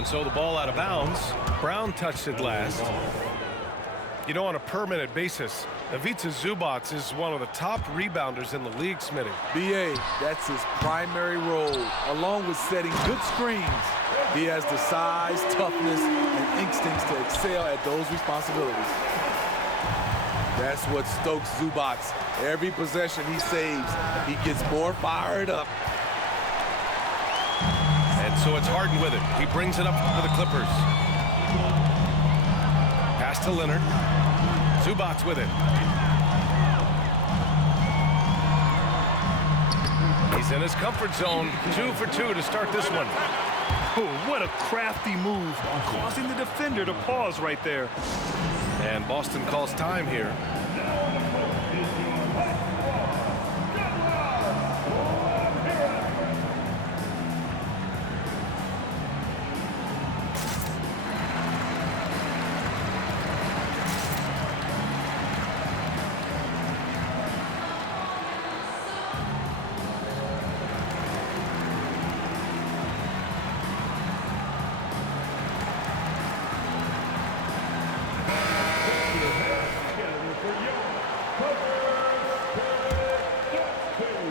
And so the ball out of bounds. Brown touched it last. You know, on a per-minute basis, Ivica Zubac is one of the top rebounders in the league, Smitty. B.A., that's his primary role, along with setting good screens. He has the size, toughness, and instincts to excel at those responsibilities. That's what stokes Zubac. Every possession he saves, he gets more fired up. And so it's Harden with it. He brings it up for the Clippers. Pass to Leonard. Zubac with it. He's in his comfort zone. 2 for 2 to start this one. Oh, what a crafty move, causing the defender to pause right there. And Boston calls time here.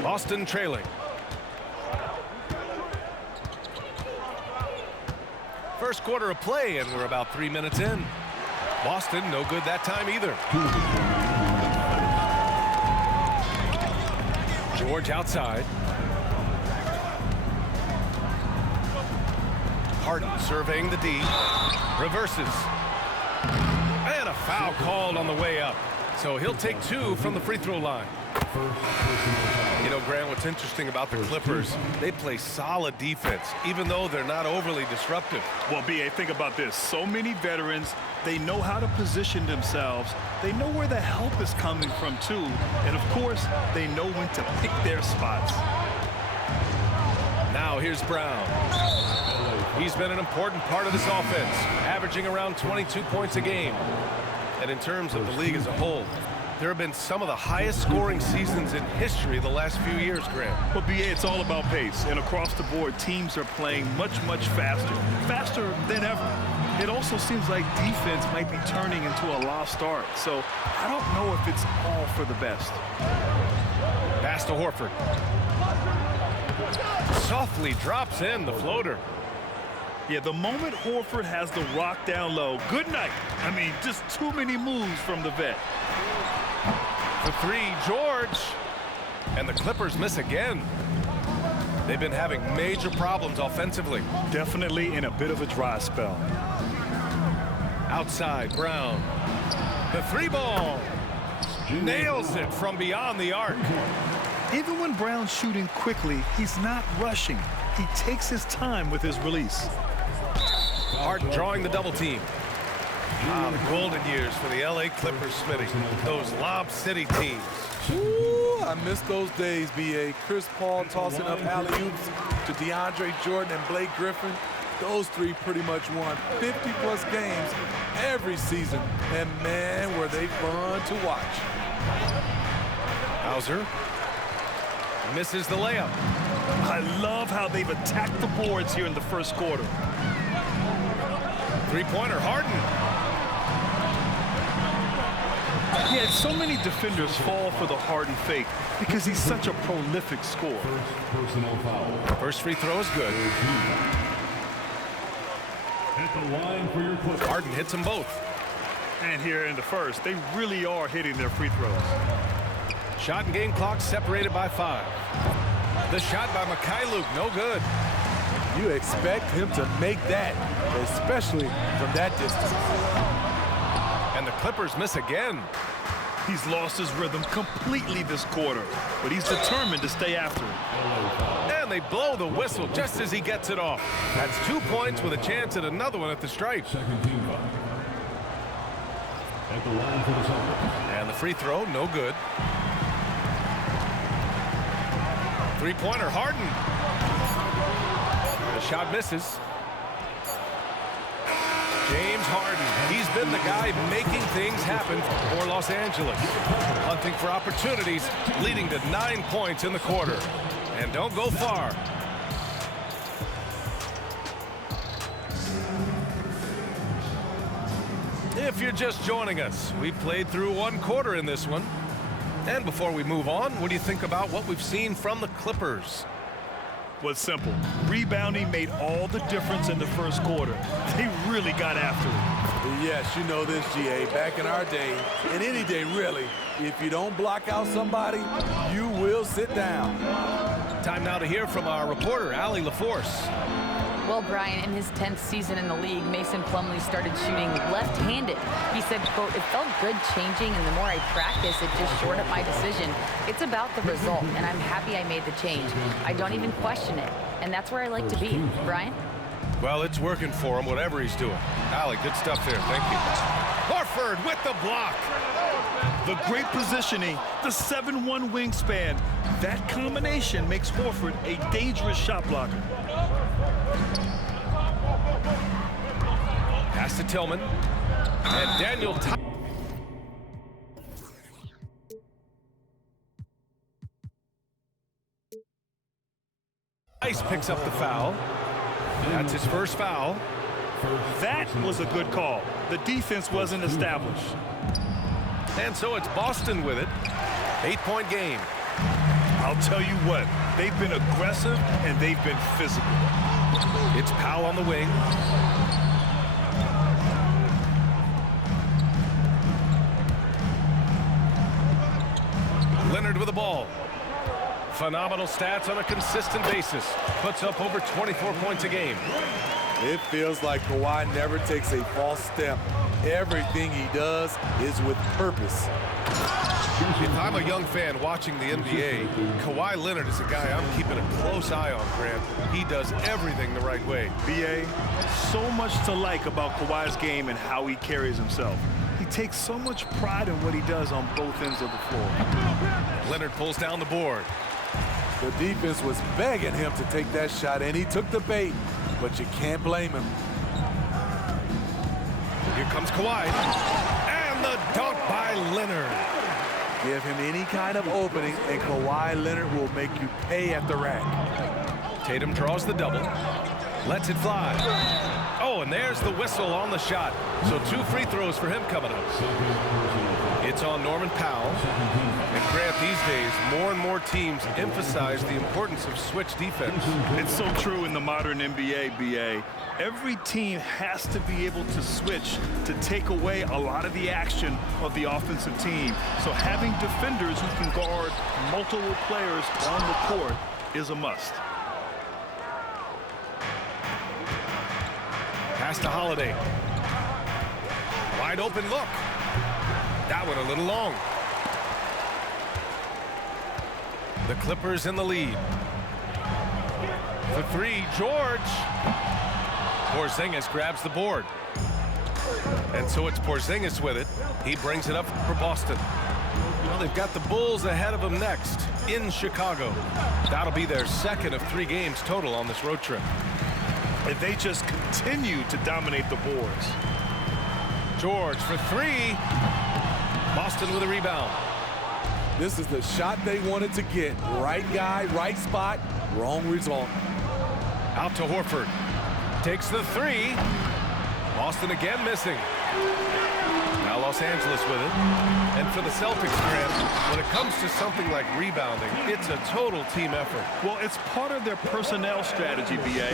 Boston trailing. First quarter of play, and we're about 3 minutes in. Boston, no good that time either. George outside. Harden surveying the D. Reverses. And a foul called on the way up. So he'll take 2 from the free throw line. You know, Grant, what's interesting about the Clippers, they play solid defense, even though they're not overly disruptive. Well, B.A., think about this. So many veterans, they know how to position themselves. They know where the help is coming from, too. And, of course, they know when to pick their spots. Now here's Brown. He's been an important part of this offense, averaging around 22 points a game. And in terms of the league as a whole, there have been some of the highest scoring seasons in history the last few years, Grant. Well, B.A., it's all about pace. And across the board, teams are playing much, much faster. Faster than ever. It also seems like defense might be turning into a lost art. So I don't know if it's all for the best. Pass to Horford. Softly drops in the floater. Yeah, the moment Horford has the rock down low, good night. I mean, just too many moves from the vet. For 3, George. And the Clippers miss again. They've been having major problems offensively. Definitely in a bit of a dry spell. Outside, Brown. The 3-ball. Nails it from beyond the arc. Even when Brown's shooting quickly, he's not rushing. He takes his time with his release. Harden drawing the double team. Ah, the golden years for the L.A. Clippers, Smitty. Those Lob City teams. Ooh, I miss those days, B.A. Chris Paul tossing up alley-oops to DeAndre Jordan and Blake Griffin. Those 3 pretty much won 50-plus games every season. And, man, were they fun to watch. Hauser misses the layup. I love how they've attacked the boards here in the first quarter. 3-pointer, Harden. Yeah, so many defenders fall for the Harden fake because he's such a prolific scorer. First free throw is good. Harden hits them both. And here in the first, they really are hitting their free throws. Shot and game clock separated by 5. The shot by Mikhailuk, no good. You expect him to make that, especially from that distance. And the Clippers miss again. He's lost his rhythm completely this quarter, but he's determined to stay after it. And they blow the whistle just as he gets it off. That's 2 points with a chance at another one at the stripe. And the free throw, no good. 3-pointer, Harden. The shot misses. James Harden, he's been the guy making things happen for Los Angeles. Hunting for opportunities, leading to 9 points in the quarter. And don't go far. If you're just joining us, we played through one quarter in this one. And before we move on, what do you think about what we've seen from the Clippers? Was simple. Rebounding made all the difference in the first quarter. They really got after it. Yes, you know this, GA. Back in our day, and any day really, if you don't block out somebody, you will sit down. Time now to hear from our reporter, Allie LaForce. Well, Brian, in his 10th season in the league, Mason Plumlee started shooting left-handed. He said, quote, "It felt good changing, and the more I practice, it just shored up my decision. It's about the result, and I'm happy I made the change. I don't even question it, and that's where I like to be." Brian? Well, it's working for him, whatever he's doing. Allie, good stuff there. Thank you. Horford with the block. The great positioning, the 7'1" wingspan. That combination makes Horford a dangerous shot blocker. Pass to Tillman. And Daniel Tice picks up the foul. That's his first foul. That was a good call. The defense wasn't established. And so it's Boston with it. 8-point game. I'll tell you what, they've been aggressive and they've been physical. It's Powell on the wing. Leonard with the ball. Phenomenal stats on a consistent basis. Puts up over 24 points a game. It feels like Kawhi never takes a false step. Everything he does is with purpose. If I'm a young fan watching the NBA, Kawhi Leonard is a guy I'm keeping a close eye on, Grant. He does everything the right way. BA, so much to like about Kawhi's game and how he carries himself. He takes so much pride in what he does on both ends of the floor. Leonard pulls down the board. The defense was begging him to take that shot, and he took the bait, but you can't blame him. Here comes Kawhi. And the dunk by Leonard. Give him any kind of opening, and Kawhi Leonard will make you pay at the rack. Tatum draws the double. Lets it fly. Oh, and there's the whistle on the shot. So 2 free throws for him coming up. It's on Norman Powell. And Grant, these days, more and more teams emphasize the importance of switch defense. It's so true in the modern NBA, BA. Every team has to be able to switch to take away a lot of the action of the offensive team. So having defenders who can guard multiple players on the court is a must. Pass to Holiday. Wide open look. That one a little long. The Clippers in the lead. For 3, George. Porzingis grabs the board. And so it's Porzingis with it. He brings it up for Boston. Well, they've got the Bulls ahead of them next in Chicago. That'll be their second of 3 games total on this road trip. And they just continue to dominate the boards. George for 3. Boston with a rebound. This is the shot they wanted to get. Right guy, right spot, wrong result. Out to Horford. Takes the 3. Boston again missing. Now Los Angeles with it. And for the Celtics, Grant, when it comes to something like rebounding, it's a total team effort. Well, it's part of their personnel strategy, BA.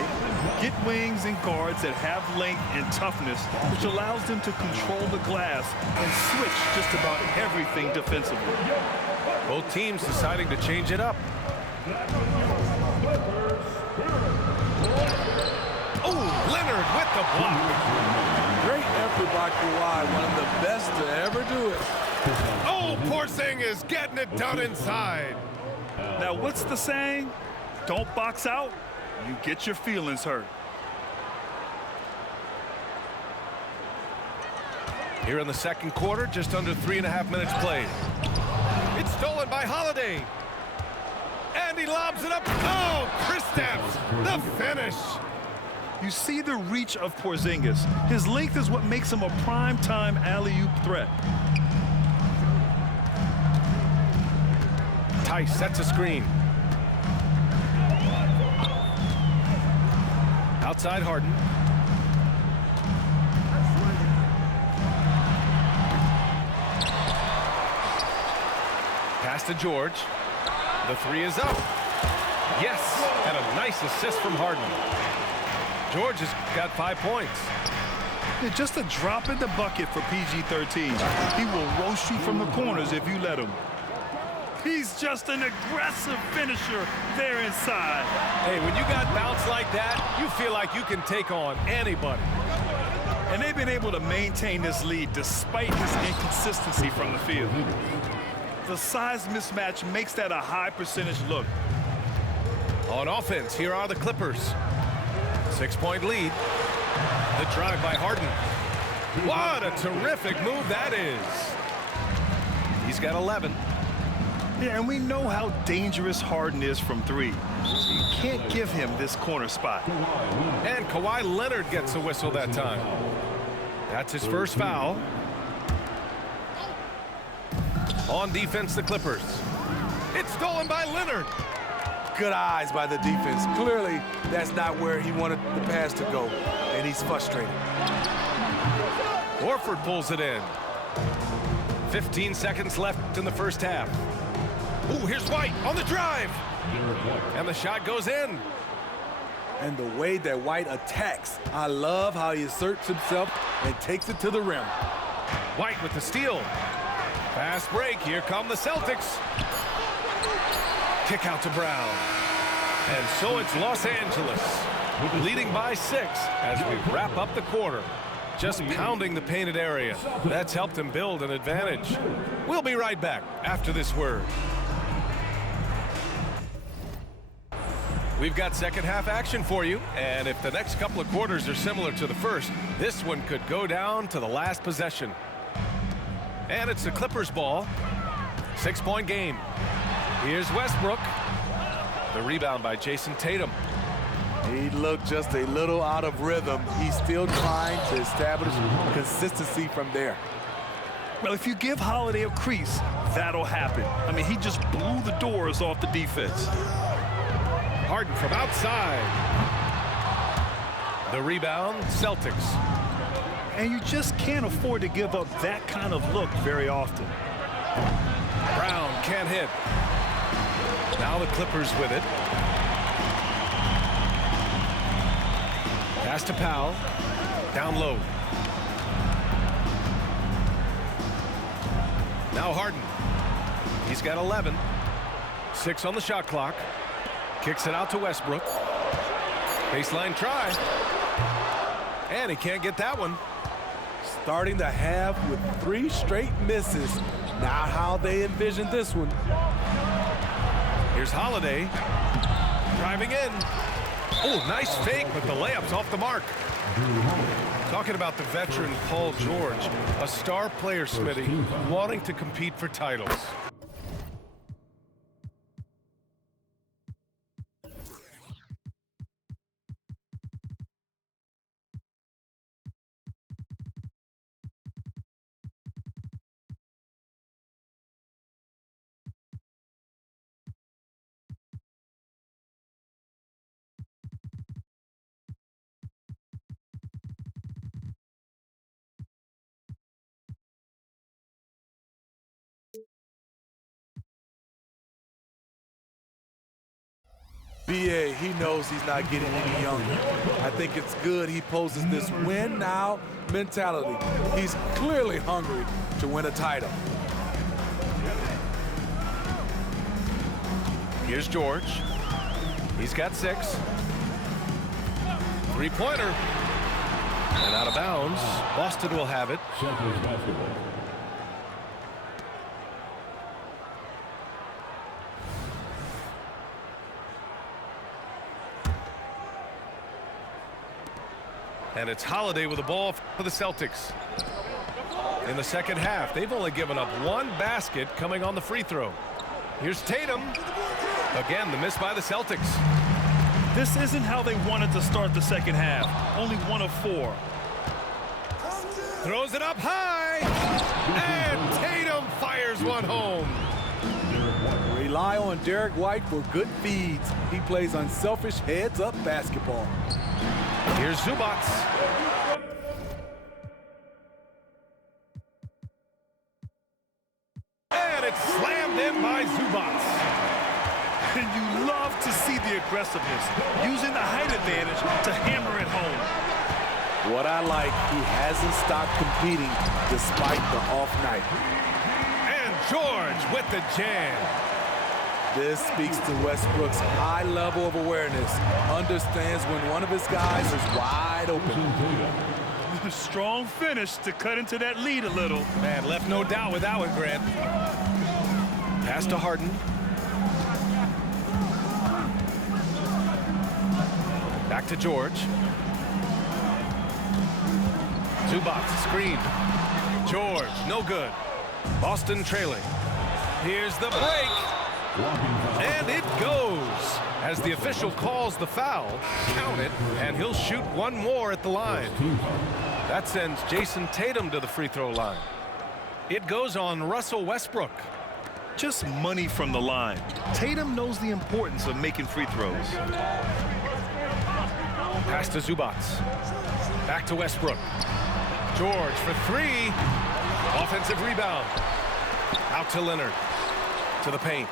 Get wings and guards that have length and toughness, which allows them to control the glass and switch just about everything defensively. Both teams deciding to change it up. Oh, Leonard with the block. Great effort by Kawhi, one of the best to ever do it. Oh, Porzingis getting it done inside. Now, what's the saying? Don't box out, you get your feelings hurt. Here in the second quarter, just under 3.5 minutes played. It's stolen by Holiday. And he lobs it up. Oh, Kristaps, the finish. You see the reach of Porzingis. His length is what makes him a prime-time alley-oop threat. Tice sets a screen. Outside Harden. to George. The three is up. Yes, and a nice assist from Harden. George has got 5 points. Yeah, just a drop in the bucket for PG-13. He will roast you from the corners if you let him. He's just an aggressive finisher there inside. Hey, when you got bounce like that, you feel like you can take on anybody. And they've been able to maintain this lead despite his inconsistency from the field. The size mismatch makes that a high percentage look. On offense, here are the Clippers. 6-point lead. The drive by Harden. What a terrific move that is. He's got 11. Yeah, and we know how dangerous Harden is from three. You can't give him this corner spot. And Kawhi Leonard gets a whistle that time. That's his first foul. On defense, the Clippers. It's stolen by Leonard. Good eyes by the defense. Clearly, that's not where he wanted the pass to go, and he's frustrated. Horford pulls it in. 15 seconds left in the first half. Ooh, here's White on the drive. And the shot goes in. And the way that White attacks, I love how he asserts himself and takes it to the rim. White with the steal. Fast break. Here come the Celtics. Kick out to Brown. And so it's Los Angeles, leading by 6 as we wrap up the quarter. Just pounding the painted area. That's helped him build an advantage. We'll be right back after this word. We've got second half action for you, and if the next couple of quarters are similar to the first, this one could go down to the last possession. And it's the Clippers ball. 6-point game. Here's Westbrook. The rebound by Jason Tatum. He looked just a little out of rhythm. He's still trying to establish consistency from there. Well, if you give Holiday a crease, that'll happen. I mean, he just blew the doors off the defense. Harden from outside. The rebound, Celtics. And you just can't afford to give up that kind of look very often. Brown can't hit. Now the Clippers with it. Pass to Powell. Down low. Now Harden. He's got 11. 6 on the shot clock. Kicks it out to Westbrook. Baseline try. And he can't get that one. Starting the half with 3 straight misses. Not how they envisioned this one. Here's Holiday. Driving in. Oh, nice fake, but the layup's off the mark. Talking about the veteran Paul George, a star player, Smitty, wanting to compete for titles. BA, he knows he's not getting any younger. I think it's good he poses this win now mentality. He's clearly hungry to win a title. Here's George. He's got 6. 3-pointer. And out of bounds. Boston will have it. And it's Holiday with the ball for the Celtics. In the second half, they've only given up 1 basket coming on the free throw. Here's Tatum. Again, the miss by the Celtics. This isn't how they wanted to start the second half. Only 1 of 4. Throws it up high. And Tatum fires one home. Rely on Derek White for good feeds. He plays unselfish heads-up basketball. Here's Zubac. And it's slammed jammed in by Zubac. And you love to see the aggressiveness, using the height advantage to hammer it home. What I like, he hasn't stopped competing despite the off night. And George with the jam. This speaks to Westbrook's high level of awareness. Understands when one of his guys is wide open. Strong finish to cut into that lead a little. Man, left no doubt with that one, Grant. Pass to Harden. Back to George. Zubac, screen. George, no good. Boston trailing. Here's the break. And it goes. As the official calls the foul, count it, and he'll shoot one more at the line. That sends Jason Tatum to the free throw line. It goes on Russell Westbrook. Just money from the line. Tatum knows the importance of making free throws. Pass to Zubac. Back to Westbrook. George for three. Offensive rebound. Out to Leonard. To the paint.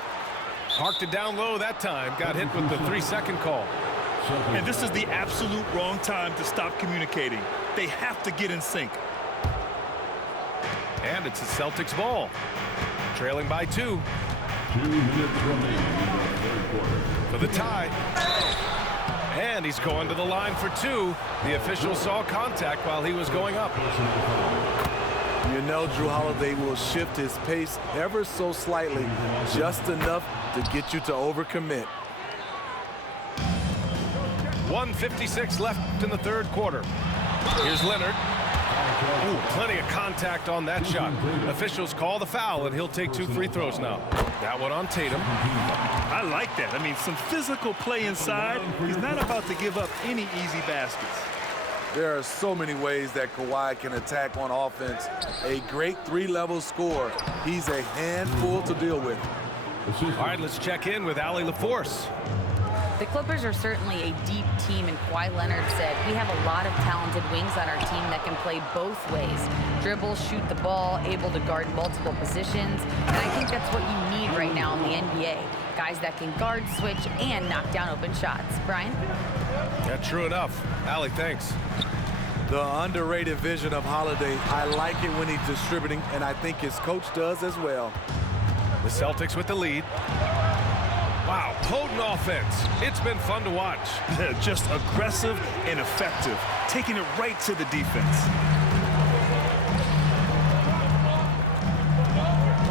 Parked it down low that time. Got hit with the 3-second call. And this is the absolute wrong time to stop communicating. They have to get in sync. And it's the Celtics ball. Trailing by 2. 2 minutes remaining in the third quarter. For the tie. And he's going to the line for 2. The official saw contact while he was going up. You know Drew Holiday will shift his pace ever so slightly, just enough to get you to overcommit. 1:56 left in the third quarter. Here's Leonard. Ooh, plenty of contact on that shot. Officials call the foul, and he'll take 2 free throws now. That one on Tatum. I like that. I mean, some physical play inside. He's not about to give up any easy baskets. There are so many ways that Kawhi can attack on offense. A great 3-level scorer. He's a handful to deal with. All right, let's check in with Allie LaForce. The Clippers are certainly a deep team, and Kawhi Leonard said, we have a lot of talented wings on our team that can play both ways. Dribble, shoot the ball, able to guard multiple positions, and I think that's what you need right now in the NBA. Guys that can guard, switch, and knock down open shots. Brian? Yeah, true enough. Allie, thanks. The underrated vision of Holiday. I like it when he's distributing, and I think his coach does as well. The Celtics with the lead. Wow, potent offense. It's been fun to watch. Just aggressive and effective, taking it right to the defense.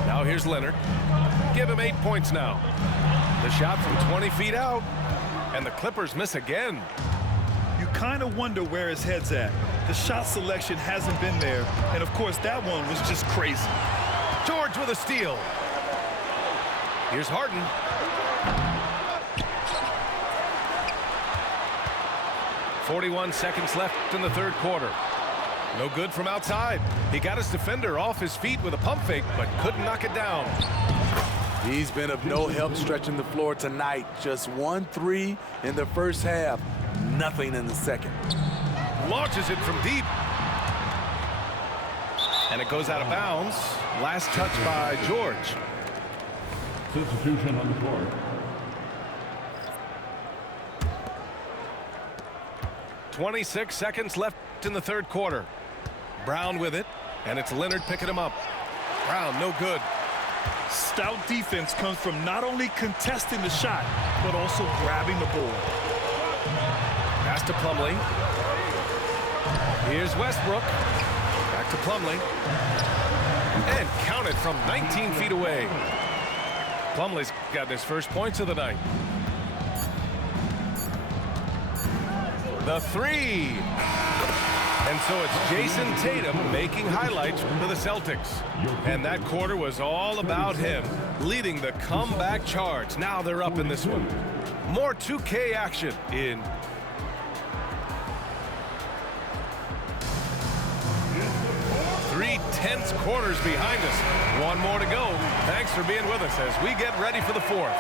Now here's Leonard. Give him 8 points now. The shot from 20 feet out, and the Clippers miss again. You kind of wonder where his head's at. The shot selection hasn't been there, and of course that one was just crazy. George with a steal. Here's Harden. .41 seconds left in the third quarter. No good from outside. He got his defender off his feet with a pump fake, but couldn't knock it down. He's been of no help stretching the floor tonight. Just 1 3 in the first half. Nothing in the second. Launches it from deep. And it goes out of bounds. Last touch by George. Substitution on the court. .26 seconds left in the third quarter. Brown with it, and it's Leonard picking him up. Brown, no good. Stout defense comes from not only contesting the shot, but also grabbing the board. Pass to Plumlee. Here's Westbrook. Back to Plumlee. And counted from 19 feet away. Plumlee's got his first points of the night. The 3. And so it's Jason Tatum making highlights for the Celtics. And that quarter was all about him, leading the comeback charge. Now they're up in this one. More 2K action in 3 tense quarters behind us. One more to go. Thanks for being with us as we get ready for the 4th.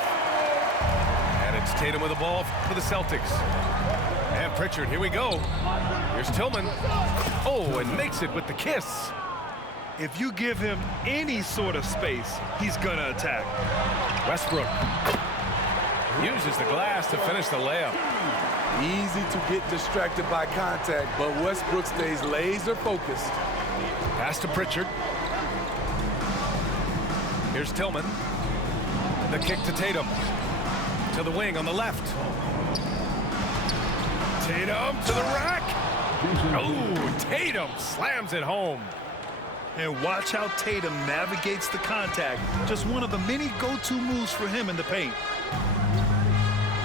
And it's Tatum with the ball for the Celtics. And Pritchard, here we go. Here's Tillman. Oh, and makes it with the kiss. If you give him any sort of space, he's going to attack. Westbrook uses the glass to finish the layup. Easy to get distracted by contact, but Westbrook stays laser focused. Pass to Pritchard. Here's Tillman. The kick to Tatum. To the wing on the left. Tatum to the rack. Oh, Tatum slams it home. And watch how Tatum navigates the contact. Just one of the many go-to moves for him in the paint.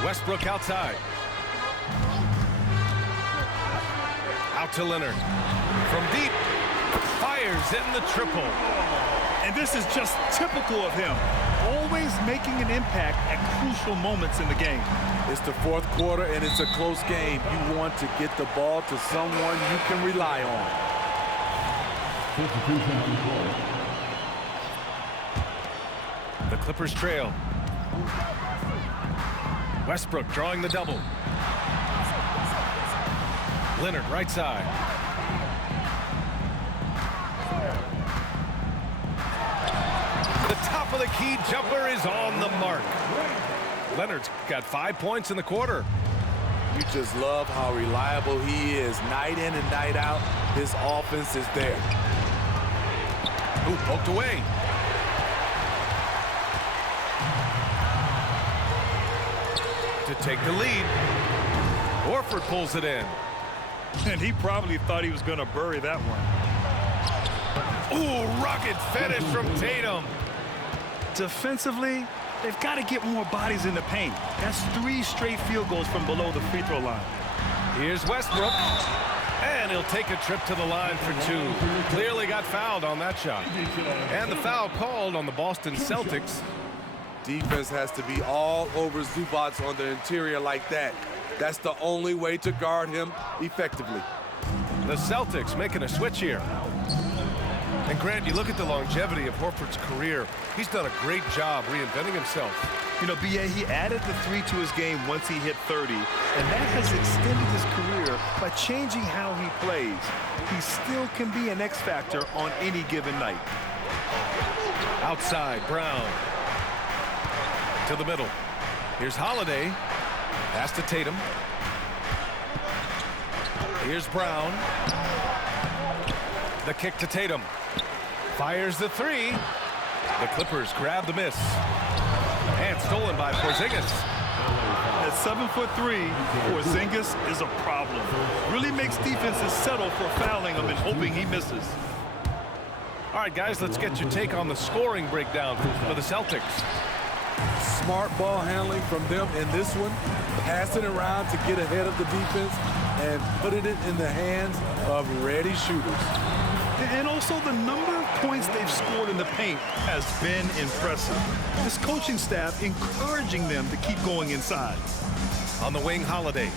Westbrook outside. Out to Leonard. From deep. Fires in the triple. And this is just typical of him. Always making an impact at crucial moments in the game. It's the fourth quarter, and it's a close game. You want to get the ball to someone you can rely on. Substitution on the court. The Clippers trail. Westbrook drawing the double. Leonard right side. The top of the key jumper is on the mark. Leonard's got 5 points in the quarter. You just love how reliable he is. Night in and night out, his offense is there. Ooh, poked away. To take the lead. Horford pulls it in. And he probably thought he was going to bury that one. Ooh, rugged finish from Tatum. Defensively, they've got to get more bodies in the paint. That's 3 straight field goals from below the free throw line. Here's Westbrook. And he'll take a trip to the line for 2. Clearly got fouled on that shot. And the foul called on the Boston Celtics. Defense has to be all over Zubac on the interior like that. That's the only way to guard him effectively. The Celtics making a switch here. And Grant, you look at the longevity of Horford's career. He's done a great job reinventing himself. You know, B.A., he added the 3 to his game once he hit 30, and that has extended his career by changing how he plays. He still can be an X factor on any given night. Outside, Brown. To the middle. Here's Holiday. Pass to Tatum. Here's Brown. The kick to Tatum. Fires the 3. The Clippers grab the miss. And stolen by Porzingis. At 7'3", Porzingis is a problem. Really makes defenses settle for fouling him and hoping he misses. All right, guys, let's get your take on the scoring breakdown for the Celtics. Smart ball handling from them in this one. Passing around to get ahead of the defense and putting it in the hands of ready shooters. And also the number of points they've scored in the paint has been impressive. This coaching staff encouraging them to keep going inside. On the wing, Holiday.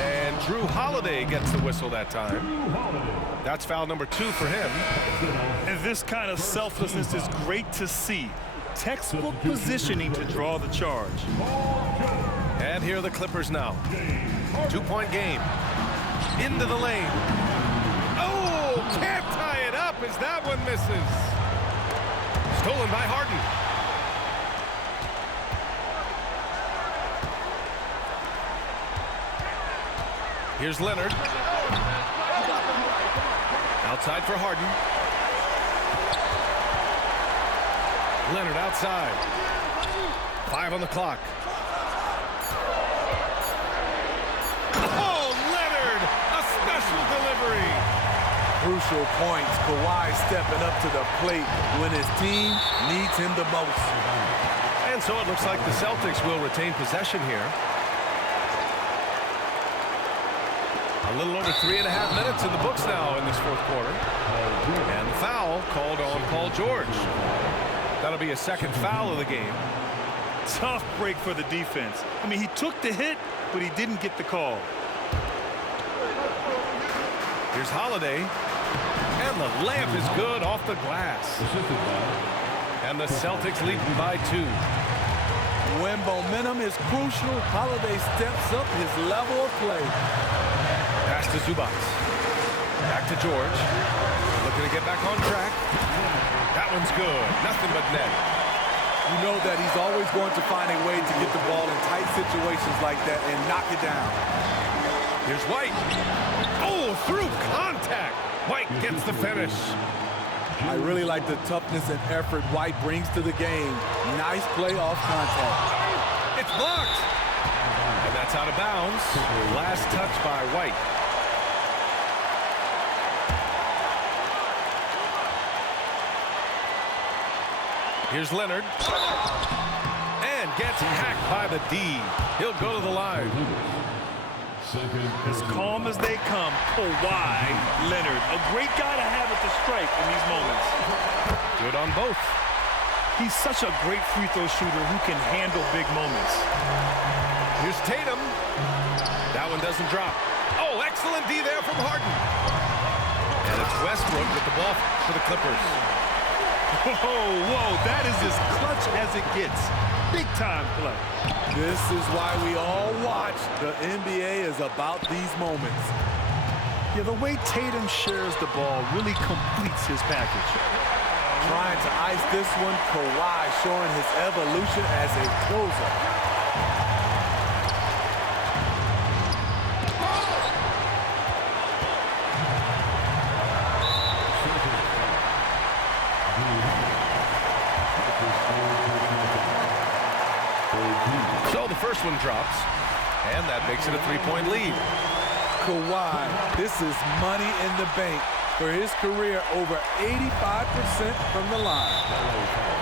And Drew Holiday gets the whistle that time. That's foul number 2 for him. And this kind of selflessness is great to see. Textbook positioning to draw the charge. And here are the Clippers now. 2-point game. Into the lane. Oh, can't tie it up as that one misses. Stolen by Harden. Here's Leonard. Outside for Harden. Leonard outside. 5 on the clock. Oh, Leonard! A special delivery. Crucial points. Kawhi stepping up to the plate when his team needs him the most. And so it looks like the Celtics will retain possession here. A little over 3.5 minutes in the books now in this fourth quarter. And the foul called on Paul George. That'll be a second foul of the game. Tough break for the defense. I mean, he took the hit, but he didn't get the call. Here's Holiday. And the layup is good off the glass. And the Celtics lead by 2. When momentum is crucial, Holiday steps up his level of play. Pass to Zubac. Back to George. Looking to get back on track. That one's good. Nothing but net. You know that he's always going to find a way to get the ball in tight situations like that and knock it down. Here's White. Oh, through contact. White gets the finish. I really like the toughness and effort White brings to the game. Nice play off contact. It's blocked. And that's out of bounds. Last touch by White. Here's Leonard. And gets hacked by the D. He'll go to the line. As calm as they come, Kawhi Leonard. A great guy to have at the stripe in these moments. Good on both. He's such a great free throw shooter who can handle big moments. Here's Tatum. That one doesn't drop. Oh, excellent D there from Harden. And it's Westbrook with the ball for the Clippers. Whoa, that is as clutch as it gets. Big time play. This is why we all watch. The NBA is about these moments. Yeah, the way Tatum shares the ball really completes his package. Trying to ice this one, Kawhi showing his evolution as a closer. So the first one drops, and that makes it a three-point lead. Kawhi, this is money in the bank for his career, over 85% from the line.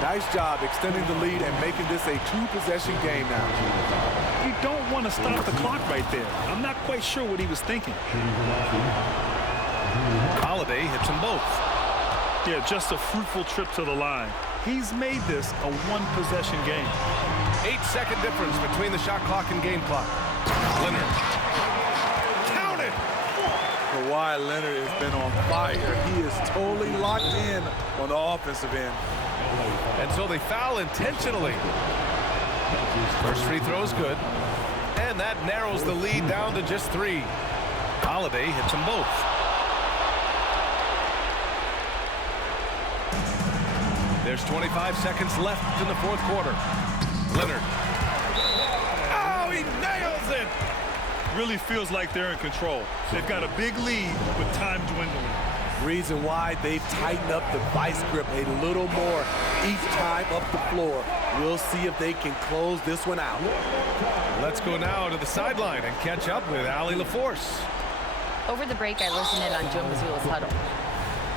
Nice job extending the lead and making this a two-possession game now. You don't want to stop the clock right there. I'm not quite sure what he was thinking. Holiday hits them both. Yeah, just a fruitful trip to the line. He's made this a one-possession game. 8-second difference between the shot clock and game clock. Leonard. Counted! Kawhi Leonard has been on fire. He is totally locked in on the offensive end. And so they foul intentionally. First free throw is good. And that narrows the lead down to just 3. Holiday hits them both. There's 25 seconds left in the fourth quarter. Leonard. Oh, he nails it! Really feels like they're in control. They've got a big lead with time dwindling. Reason why they've tightened up the vice grip a little more each time up the floor. We'll see if they can close this one out. Let's go now to the sideline and catch up with Allie LaForce. Over the break, I listened in on Joe Mazzulla's huddle.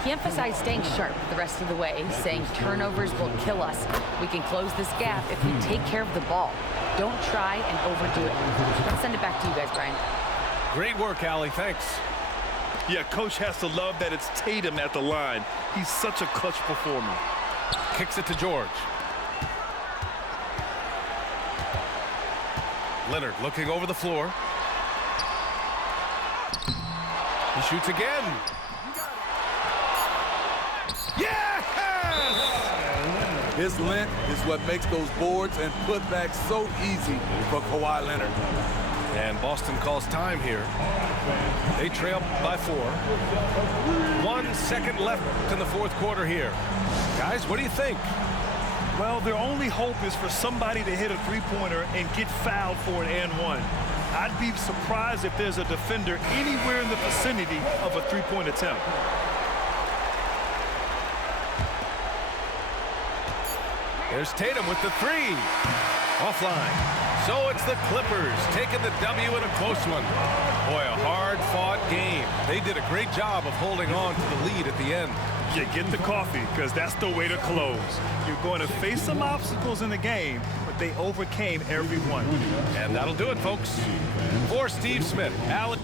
He emphasized staying sharp the rest of the way, saying turnovers will kill us. We can close this gap if we take care of the ball. Don't try and overdo it. Let's send it back to you guys, Brian. Great work, Allie. Thanks. Yeah, coach has to love that it's Tatum at the line. He's such a clutch performer. Kicks it to George. Leonard looking over the floor. He shoots again. Yes! His length is what makes those boards and putbacks so easy for Kawhi Leonard. And Boston calls time here. They trail by 4. 1 second left in the fourth quarter here. Guys, what do you think? Well, their only hope is for somebody to hit a three-pointer and get fouled for an and one. I'd be surprised if there's a defender anywhere in the vicinity of a three-point attempt. There's Tatum with the 3. Offline. So it's the Clippers taking the W in a close one. Boy, a hard-fought game. They did a great job of holding on to the lead at the end. You get the coffee, because that's the way to close. You're going to face some obstacles in the game, but they overcame every one. And that'll do it, folks. For Steve Smith, Alex.